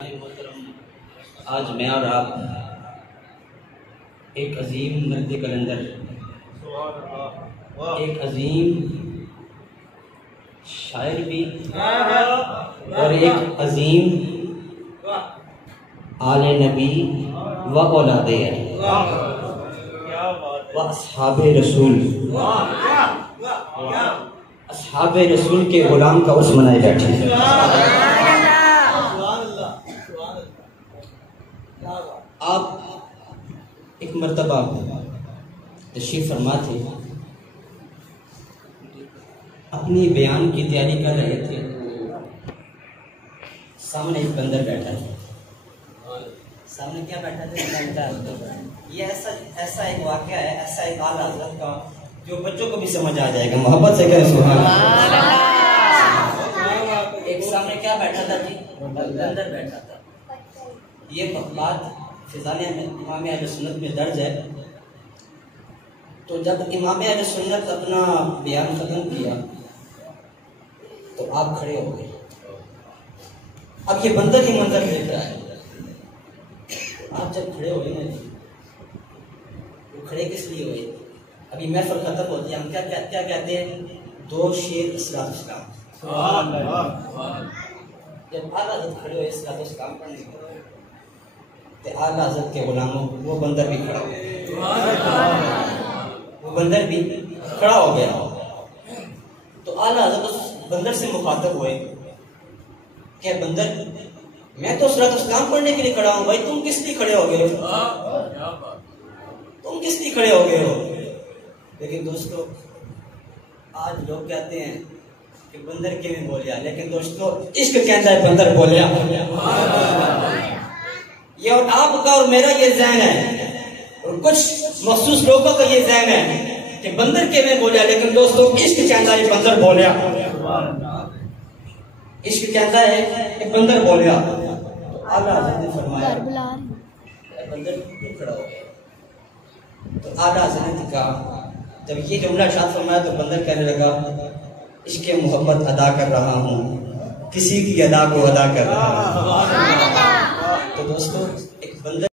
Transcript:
आज मैं और आप एक अजीम मर्द कलंदर, एक अजीम शायर भी और एक अजीम आले नबी व औलादे व अस्हाबे रसूल के गुलाम का उर्स मनाए बैठे हैं। आप एक मर्तबा तशरीफ फरमा थे, अपनी बयान की तैयारी कर रहे थे, सामने एक बंदर बैठा था। सामने क्या बैठा था? ये ऐसा एक वाक़या है, ऐसा एक आला हज़रत का जो बच्चों को भी समझ आ जाएगा। मोहब्बत से करें सुभान अल्लाह। एक सामने क्या बैठा था जी? बंदर बैठा था। ये बात फिज़ाने में इमाम अहले सुन्नत में दर्ज है। तो जब इमाम अहले सुन्नत अपना बयान खत्म किया तो आप खड़े हो गए। अब ये बंदर ही मंजर देख रहा है। आप जब खड़े हो गए ना जी, तो खड़े किस लिए हुए? अभी महफिल खत्म होती है, हम क्या कहते हैं? दो शेर इस्लाम। जब आला हज़रत खड़े हुए इस्लाम पढ़ने तो आला हज़रत के गुलामों वो बंदर भी खड़ा हो गया। वो बंदर भी खड़ा हो गया। तो आला हज़रत उस बंदर से मुखातब हुए, क्या बंदर, मैं तो इस्लाम पढ़ने के लिए खड़ा हूँ भाई, तुम किस लिए खड़े हो गए हो? तुम किस लिए खड़े हो गए हो? लेकिन दोस्तों, आज लोग कहते हैं कि बंदर क्यों बोलिया, लेकिन दोस्तों इश्क कहता है बंदर बोलिया। ये और आपका और मेरा ये ज़हन है, और कुछ मखसूस लोगों का ये ज़हन है कि बंदर क्यों बोलिया, लेकिन दोस्तों इश्क कहता है बंदर बोलिया। इश्क कहता है कि बंदर बोलिया। तो आला हज़रत ने फरमाया बंदर क्यों खड़ा हो गया? तो आला हज़रत ने कहा, जब ये जुमला इरशाद फरमाया तो बंदर कहने लगा, इश्क़ मोहब्बत अदा कर रहा हूँ, किसी की अदा को अदा कर रहा हूँ। तो दोस्तों एक बंदर